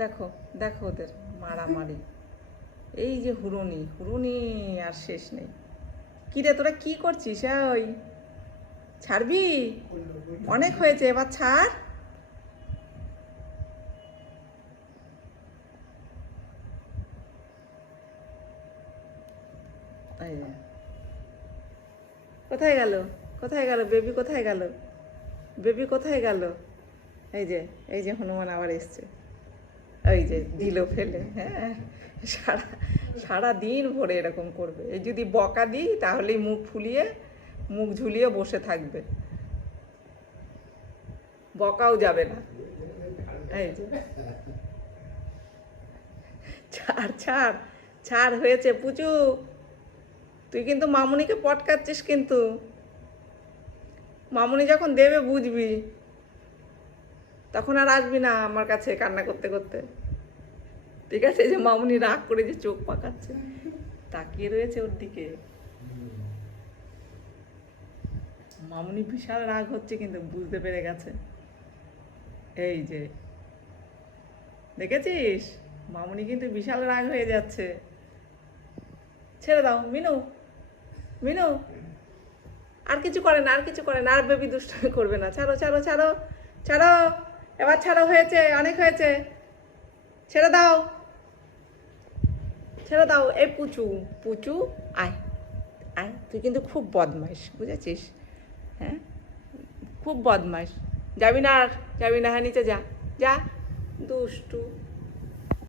দেখো দেখো ওদের মারামারি। এই যে হুরুনি হুরুনি আর শেষ নেই। কিরে তোরা কি করছিস? ওই ছাড়বি? অনেক হয়েছে, এবার ছাড়। কোথায় গেল? কোথায় গেল? বেবি কোথায় গেল? বেবি কোথায় গেল? এই যে এই যে হনুমান আবার এসছে। এই যে দিল ফেলে হ্যাঁ? সারা সারা দিন ভরে এরকম করবে। এই যদি বকা দিই, তাহলেই মুখ ফুলিয়ে, মুখ ঝুলিয়ে বসে থাকবে। বকাও যাবে না। এই যে। ছাড় ছাড় ছাড় হয়েছে পুচু। তুই কিন্তু মামুনিকে পটকাচ্ছিস কিন্তু। মামুনি যখন দেবে বুঝবি। তখন আর আসবি না আমার কাছে কান্না করতে করতে। ঠিক আছে যে মামুনি রাগ করে যে চোখ পাকাচ্ছে। তাকিয়ে রয়েছে ওর দিকে। মামুনি বিশাল রাগ হচ্ছে কিন্তু বুঝতে পেরে গেছে। এই যে, দেখেছিস? মামুনি কিন্তু বিশাল রাগ হয়ে যাচ্ছে। ছেড়ে দাও, মিনু মিনু। আর কিছু করে না, আর কিছু করে না, আর বেবি দুষ্টুমি করবে না। ছাড়ো ছাড়ো ছাড়ো ছাড়ো। এবার ছাড়া, হয়েছে, অনেক হয়েছে। ছেড়ে দাও। ছেড়ে দাও। এই পুচু পুচু, আয় আয়। তুই কিন্তু খুব বদমাস বুঝেছিস? হ্যাঁ? খুব বদমাস যাবি না আর, যাবি না হ্যাঁ নিচে যা। যা। দুষ্টু।